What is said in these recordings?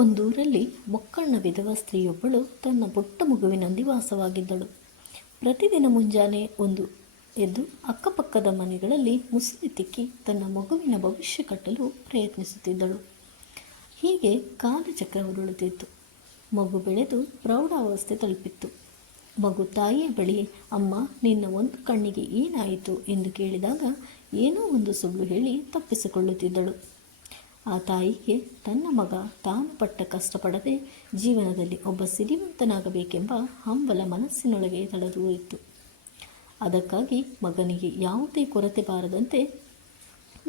ಒಂದೂರಲ್ಲಿ ಮೊಕ್ಕಣ್ಣ ವಿಧವಾ ಸ್ತ್ರೀಯೊಬ್ಬಳು ತನ್ನ ಪುಟ್ಟ ಮಗುವಿನೊಂದಿ ವಾಸವಾಗಿದ್ದಳು. ಪ್ರತಿದಿನ ಮುಂಜಾನೆ ಎದ್ದು ಅಕ್ಕಪಕ್ಕದ ಮನೆಗಳಲ್ಲಿ ಮುಸುರಿ ತಿಕ್ಕಿ ತನ್ನ ಮಗುವಿನ ಭವಿಷ್ಯ ಕಟ್ಟಲು ಪ್ರಯತ್ನಿಸುತ್ತಿದ್ದಳು. ಹೀಗೆ ಕಾಲಚಕ್ರ ಉರುಳುತ್ತಿತ್ತು. ಮಗು ಬೆಳೆದು ಪ್ರೌಢಾವಸ್ಥೆ ತಲುಪಿತ್ತು. ಮಗು ತಾಯಿಯ ಬಳಿ, ಅಮ್ಮ, ನಿನ್ನ ಒಂದು ಕಣ್ಣಿಗೆ ಏನಾಯಿತು ಎಂದು ಕೇಳಿದಾಗ ಏನೋ ಒಂದು ಸುಳ್ಳು ಹೇಳಿ ತಪ್ಪಿಸಿಕೊಳ್ಳುತ್ತಿದ್ದಳು. ಆ ತಾಯಿಗೆ ತನ್ನ ಮಗ ತಾನು ಪಟ್ಟ ಕಷ್ಟಪಡದೆ ಜೀವನದಲ್ಲಿ ಒಬ್ಬ ಸಿರಿವಂತನಾಗಬೇಕೆಂಬ ಹಂಬಲ ಮನಸ್ಸಿನೊಳಗೆ ತಳೆದು ಇತ್ತು. ಅದಕ್ಕಾಗಿ ಮಗನಿಗೆ ಯಾವುದೇ ಕೊರತೆ ಬಾರದಂತೆ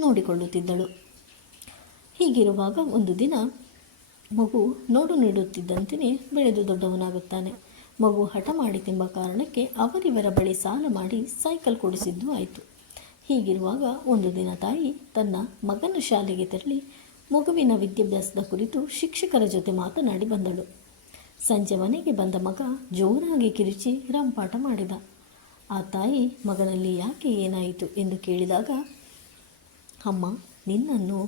ನೋಡಿಕೊಳ್ಳುತ್ತಿದ್ದಳು. ಹೀಗಿರುವಾಗ ಒಂದು ದಿನ ಮಗು ನೋಡು ನೀಡುತ್ತಿದ್ದಂತೆಯೇ ಬೆಳೆದು ದೊಡ್ಡವನಾಗುತ್ತಾನೆ. ಮಗು ಹಠ ಮಾಡಿತೆಂಬ ಕಾರಣಕ್ಕೆ ಅವರಿವರ ಬಳಿ ಸಾಲ ಮಾಡಿ ಸೈಕಲ್ ಕೊಡಿಸಿದ್ದು ಆಯಿತು. ಹೀಗಿರುವಾಗ ಒಂದು ದಿನ ತಾಯಿ ತನ್ನ ಮಗನ ಶಾಲೆಗೆ ತೆರಳಿ ಮಗುವಿನ ವಿದ್ಯಾಭ್ಯಾಸದ ಕುರಿತು ಶಿಕ್ಷಕರ ಜೊತೆ ಮಾತನಾಡಿ ಬಂದಳು. ಸಂಜೆ ಮನೆಗೆ ಬಂದ ಮಗ ಜೋರಾಗಿ ಕಿರುಚಿ ರಂಪಾಟ ಮಾಡಿದ. ಆ ತಾಯಿ ಮಗನಲ್ಲಿ ಯಾಕೆ ಏನಾಯಿತು ಎಂದು ಕೇಳಿದಾಗ, ಅಮ್ಮ, ನಿನ್ನನ್ನು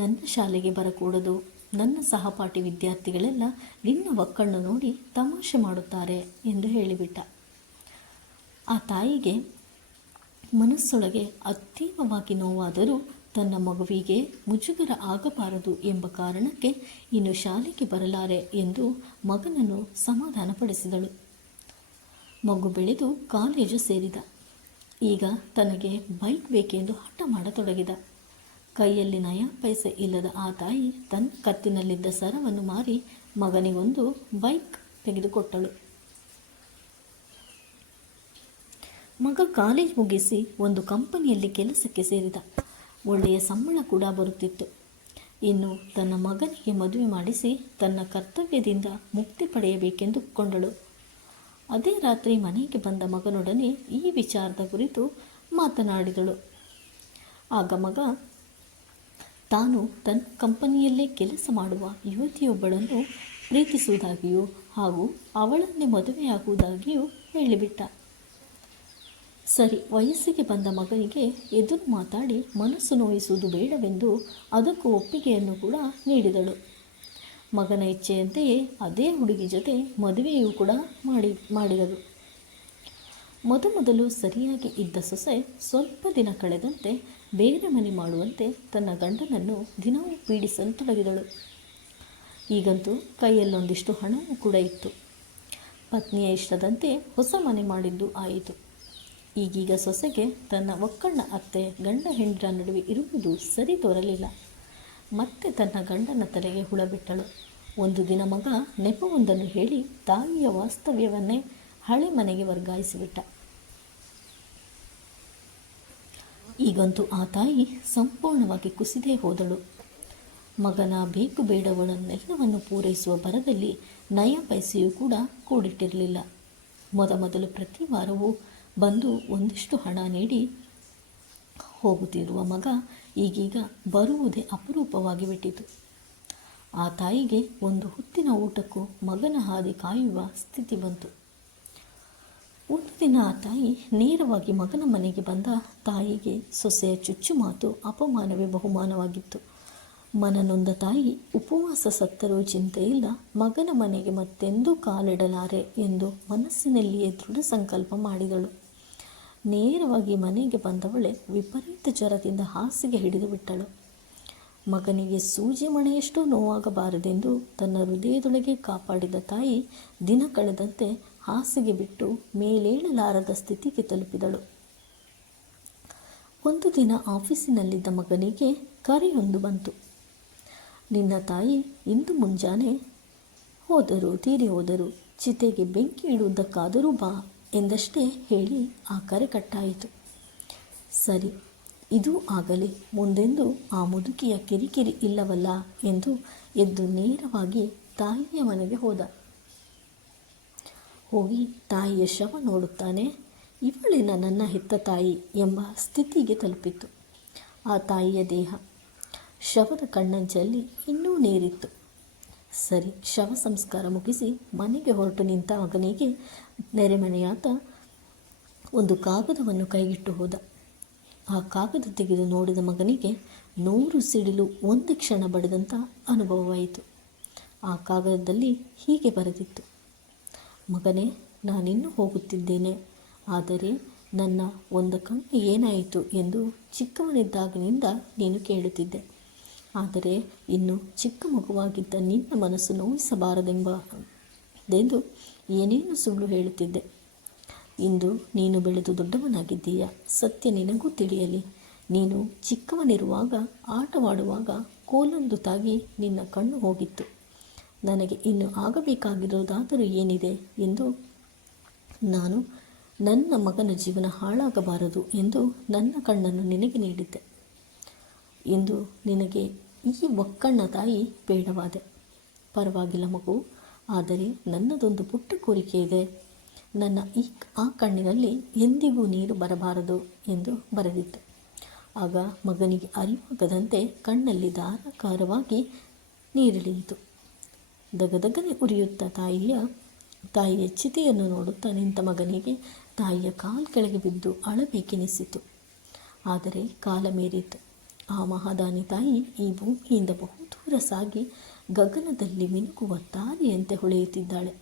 ನನ್ನ ಶಾಲೆಗೆ ಬರಕೂಡದು. ನನ್ನ ಸಹಪಾಠಿ ವಿದ್ಯಾರ್ಥಿಗಳೆಲ್ಲ ನಿನ್ನ ಒಕ್ಕಣ್ಣು ನೋಡಿ ತಮಾಷೆ ಮಾಡುತ್ತಾರೆ ಎಂದು ಹೇಳಿಬಿಟ್ಟ. ಆ ತಾಯಿಗೆ ಮನಸ್ಸೊಳಗೆ ಅತೀವವಾಗಿ ನೋವಾದರೂ ತನ್ನ ಮಗುವಿಗೆ ಮುಜುಗರ ಆಗಬಾರದು ಎಂಬ ಕಾರಣಕ್ಕೆ ಇನ್ನು ಶಾಲೆಗೆ ಬರಲಾರೆ ಎಂದು ಮಗನನ್ನು ಸಮಾಧಾನಪಡಿಸಿದಳು. ಮಗು ಬೆಳೆದು ಕಾಲೇಜು ಸೇರಿದ. ಈಗ ತನಗೆ ಬೈಕ್ ಬೇಕೆಂದು ಹಠ ಮಾಡತೊಡಗಿದ. ಕೈಯಲ್ಲಿ ನಯಾ ಪೈಸೆ ಇಲ್ಲದ ಆ ತಾಯಿ ತನ್ನ ಕತ್ತಿನಲ್ಲಿದ್ದ ಸರವನ್ನು ಮಾರಿ ಮಗನಿಗೊಂದು ಬೈಕ್ ತೆಗೆದುಕೊಟ್ಟಳು. ಮಗ ಕಾಲೇಜ್ ಮುಗಿಸಿ ಒಂದು ಕಂಪನಿಯಲ್ಲಿ ಕೆಲಸಕ್ಕೆ ಸೇರಿದ. ಒಳ್ಳೆಯ ಸಂಬಳ ಕೂಡ ಬರುತ್ತಿತ್ತು. ಇನ್ನು ತನ್ನ ಮಗನಿಗೆ ಮದುವೆ ಮಾಡಿಸಿ ತನ್ನ ಕರ್ತವ್ಯದಿಂದ ಮುಕ್ತಿ ಪಡೆಯಬೇಕೆಂದುಕೊಂಡಳು. ಅದೇ ರಾತ್ರಿ ಮನೆಗೆ ಬಂದ ಮಗನೊಡನೆ ಈ ವಿಚಾರದ ಕುರಿತು ಮಾತನಾಡಿದಳು. ಆಗ ಮಗ ತಾನು ತನ್ನ ಕಂಪನಿಯಲ್ಲೇ ಕೆಲಸ ಮಾಡುವ ಯುವತಿಯೊಬ್ಬಳನ್ನು ಪ್ರೀತಿಸುವುದಾಗಿಯೂ ಹಾಗೂ ಅವಳನ್ನೇ ಮದುವೆಯಾಗುವುದಾಗಿಯೂ ಹೇಳಿಬಿಟ್ಟ. ಸರಿ, ವಯಸ್ಸಿಗೆ ಬಂದ ಮಗನಿಗೆ ಎದುರು ಮಾತಾಡಿ ಮನಸ್ಸು ನೋಯಿಸುವುದು ಬೇಡವೆಂದು ಅದಕ್ಕೂ ಒಪ್ಪಿಗೆಯನ್ನು ಕೂಡ ನೀಡಿದಳು. ಮಗನ ಇಚ್ಛೆಯಂತೆಯೇ ಅದೇ ಹುಡುಗಿ ಜೊತೆ ಮದುವೆಯೂ ಕೂಡ ಮಾಡಿದಳು. ಮೊದಮೊದಲು ಸರಿಯಾಗಿ ಇದ್ದ ಸೊಸೆ ಸ್ವಲ್ಪ ದಿನ ಕಳೆದಂತೆ ಬೇರೆ ಮನೆ ಮಾಡುವಂತೆ ತನ್ನ ಗಂಡನನ್ನು ದಿನವೂ ಪೀಡಿಸಲು ತೊಡಗಿದಳು. ಈಗಂತೂ ಕೈಯಲ್ಲೊಂದಿಷ್ಟು ಹಣವೂ ಕೂಡ ಇತ್ತು. ಪತ್ನಿಯ ಇಷ್ಟದಂತೆ ಹೊಸ ಮನೆ ಮಾಡಿದ್ದು ಆಯಿತು. ಈಗೀಗ ಸೊಸೆಗೆ ತನ್ನ ಒಕ್ಕಣ್ಣ ಅತ್ತೆ ಗಂಡ ಹೆಂಡರ ನಡುವೆ ಇರುವುದು ಸರಿ ತೋರಲಿಲ್ಲ. ಮತ್ತೆ ತನ್ನ ಗಂಡನ ತಲೆಗೆ ಹುಳ ಬಿಟ್ಟಳು. ಒಂದು ದಿನ ಮಗ ನೆಪವೊಂದನ್ನು ಹೇಳಿ ತಾಯಿಯ ವಾಸ್ತವ್ಯವನ್ನೇ ಹಳೆ ಮನೆಗೆ ವರ್ಗಾಯಿಸಿಬಿಟ್ಟ. ಈಗಂತೂ ಆ ತಾಯಿ ಸಂಪೂರ್ಣವಾಗಿ ಕುಸಿದೇ ಹೋದಳು. ಮಗನ ಬೇಕು ಬೇಡಗಳನ್ನೆಲ್ಲವನ್ನು ಪೂರೈಸುವ ಭರದಲ್ಲಿ ನಯ ಪೈಸೆಯೂ ಕೂಡ ಕೂಡಿಟ್ಟಿರಲಿಲ್ಲ. ಮೊದಲು ಪ್ರತಿ ವಾರವೂ ಬಂದು ಒಂದಿಷ್ಟು ಹಣ ನೀಡಿ ಹೋಗುತ್ತಿರುವ ಮಗ ಈಗೀಗ ಬರುವುದೇ ಅಪರೂಪವಾಗಿ ಬಿಟ್ಟಿತು. ಆ ತಾಯಿಗೆ ಒಂದು ಹೊತ್ತಿನ ಊಟಕ್ಕೂ ಮಗನ ಹಾದಿ ಕಾಯುವ ಸ್ಥಿತಿ ಬಂತು. ಒಂದು ದಿನ ಆ ತಾಯಿ ನೇರವಾಗಿ ಮಗನ ಮನೆಗೆ ಬಂದ ತಾಯಿಗೆ ಸೊಸೆಯ ಚುಚ್ಚು ಮಾತು ಅಪಮಾನವೇ ಬಹುಮಾನವಾಗಿತ್ತು. ಮನನೊಂದ ತಾಯಿ ಉಪವಾಸ ಸತ್ತರೂ ಚಿಂತೆಯಿಲ್ಲ, ಮಗನ ಮನೆಗೆ ಮತ್ತೆಂದೂ ಕಾಲಿಡಲಾರೆ ಎಂದು ಮನಸ್ಸಿನಲ್ಲಿಯೇ ದೃಢ ಸಂಕಲ್ಪ ಮಾಡಿದಳು. ನೇರವಾಗಿ ಮನೆಗೆ ಬಂದವಳೆ ವಿಪರೀತ ಜ್ವರದಿಂದ ಹಾಸಿಗೆ ಹಿಡಿದು ಬಿಟ್ಟಳು. ಮಗನಿಗೆ ಸೂಜಿ ಮಣೆಯಷ್ಟು ನೋವಾಗಬಾರದೆಂದು ತನ್ನ ಹೃದಯದೊಳಗೆ ಕಾಪಾಡಿದ ತಾಯಿ ದಿನ ಕಳೆದಂತೆ ಹಾಸಿಗೆ ಬಿಟ್ಟು ಮೇಲೇಳಲಾರದ ಸ್ಥಿತಿಗೆ ತಲುಪಿದಳು. ಒಂದು ದಿನ ಆಫೀಸಿನಲ್ಲಿದ್ದ ಮಗನಿಗೆ ಕರೆಯೊಂದು ಬಂತು. ನಿನ್ನ ತಾಯಿ ಇಂದು ಮುಂಜಾನೆ ತೀರಿ ಹೋದರು, ಚಿತೆಗೆ ಬೆಂಕಿ ಇಡುವುದಕ್ಕಾದರೂ ಬಾ ಎಂದಷ್ಟೇ ಹೇಳಿ ಆ ಕರೆ ಕಟ್ಟಾಯಿತು. ಸರಿ, ಇದೂ ಆಗಲಿ, ಮುಂದೆಂದು ಆ ಮುದುಕಿಯ ಕಿರಿಕಿರಿ ಇಲ್ಲವಲ್ಲ ಎಂದು ಎದ್ದು ನೇರವಾಗಿ ತಾಯಿಯ ಮನೆಗೆ ಹೋದ. ಹೋಗಿ ತಾಯಿಯ ಶವ ನೋಡುತ್ತಾನೆ. ಇವಳೇನ ನನ್ನ ಹೆತ್ತ ತಾಯಿ ಎಂಬ ಸ್ಥಿತಿಗೆ ತಲುಪಿತ್ತು ಆ ತಾಯಿಯ ದೇಹ. ಶವದ ಕಣ್ಣಂಚಲ್ಲಿ ಇನ್ನೂ ನೀರಿತ್ತು. ಸರಿ, ಶವ ಸಂಸ್ಕಾರ ಮುಗಿಸಿ ಮನೆಗೆ ಹೊರಟು ನಿಂತ ಮಗನಿಗೆ ನೆರೆಮನೆಯಾತ ಒಂದು ಕಾಗದವನ್ನು ಕೈಗಿಟ್ಟು ಹೋದ. ಆ ಕಾಗದ ತೆಗೆದು ನೋಡಿದ ಮಗನಿಗೆ 100 ಸಿಡಿಲು ಒಂದು ಕ್ಷಣ ಬಡಿದಂಥ ಅನುಭವವಾಯಿತು. ಆ ಕಾಗದದಲ್ಲಿ ಹೀಗೆ ಬರೆದಿತ್ತು: ಮಗನೇ, ನಾನಿನ್ನೂ ಹೋಗುತ್ತಿದ್ದೇನೆ. ಆದರೆ ನನ್ನ ಒಂದು ಕಣ್ಣು ಏನಾಯಿತು ಎಂದು ಚಿಕ್ಕವನಿದ್ದಾಗಿನಿಂದ ನೀನು ಕೇಳುತ್ತಿದ್ದೆ. ಆದರೆ ಇನ್ನು ಚಿಕ್ಕ ಮಗುವಾಗಿದ್ದ ನಿನ್ನ ಮನಸ್ಸು ನೋಯಿಸಬಾರದೆಂದು ಏನೇನು ಸುಳ್ಳು ಹೇಳುತ್ತಿದ್ದೆ. ಇಂದು ನೀನು ಬೆಳೆದು ದೊಡ್ಡವನಾಗಿದ್ದೀಯ. ಸತ್ಯ ನಿನಗೂ ತಿಳಿಯಲಿ. ನೀನು ಚಿಕ್ಕವನಿರುವಾಗ ಆಟವಾಡುವಾಗ ಕೋಲೊಂದು ತಾಗಿ ನಿನ್ನ ಕಣ್ಣು ಹೋಗಿತ್ತು. ನನಗೆ ಇನ್ನು ಆಗಬೇಕಾಗಿರುವುದಾದರೂ ಏನಿದೆ ಎಂದು ನಾನು ನನ್ನ ಮಗನ ಜೀವನ ಹಾಳಾಗಬಾರದು ಎಂದು ನನ್ನ ಕಣ್ಣನ್ನು ನಿನಗೆ ನೀಡಿದ್ದೆ. ಇಂದು ನಿನಗೆ ಈ ಒಕ್ಕಣ್ಣ ತಾಯಿ ಬೇಡವಾದೆ. ಪರವಾಗಿಲ್ಲ ಮಗು, ಆದರೆ ನನ್ನದೊಂದು ಪುಟ್ಟ ಕೋರಿಕೆ ಇದೆ. ನನ್ನ ಆ ಕಣ್ಣಿನಲ್ಲಿ ಎಂದಿಗೂ ನೀರು ಬರಬಾರದು ಎಂದು ಬರೆದಿತ್ತು. ಆಗ ಮಗನಿಗೆ ಅರಿವಾಗದಂತೆ ಕಣ್ಣಲ್ಲಿ ಧಾರಾಕಾರವಾಗಿ ನೀರಿಳಿಯಿತು. ದಗದಗನೆ ಉರಿಯುತ್ತಾ ತಾಯಿಯ ಚಿತೆಯನ್ನು ನೋಡುತ್ತಾ ನಿಂತ ಮಗನಿಗೆ ತಾಯಿಯ ಕಾಲು ಕೆಳಗೆ ಬಿದ್ದು ಅಳಬೇಕೆನಿಸಿತು. ಆದರೆ ಕಾಲ ಮೀರಿತು. ಆ ಮಹಾದಾನಿ ತಾಯಿ ಈ ಭೂಮಿಯಿಂದ ಬಹುದೂರ ಸಾಗಿ ಗಗನದಲ್ಲಿ ಮಿನುಗುವ ತಾರೆಯಂತೆ ಹೊಳೆಯುತ್ತಿದ್ದಾಳೆ.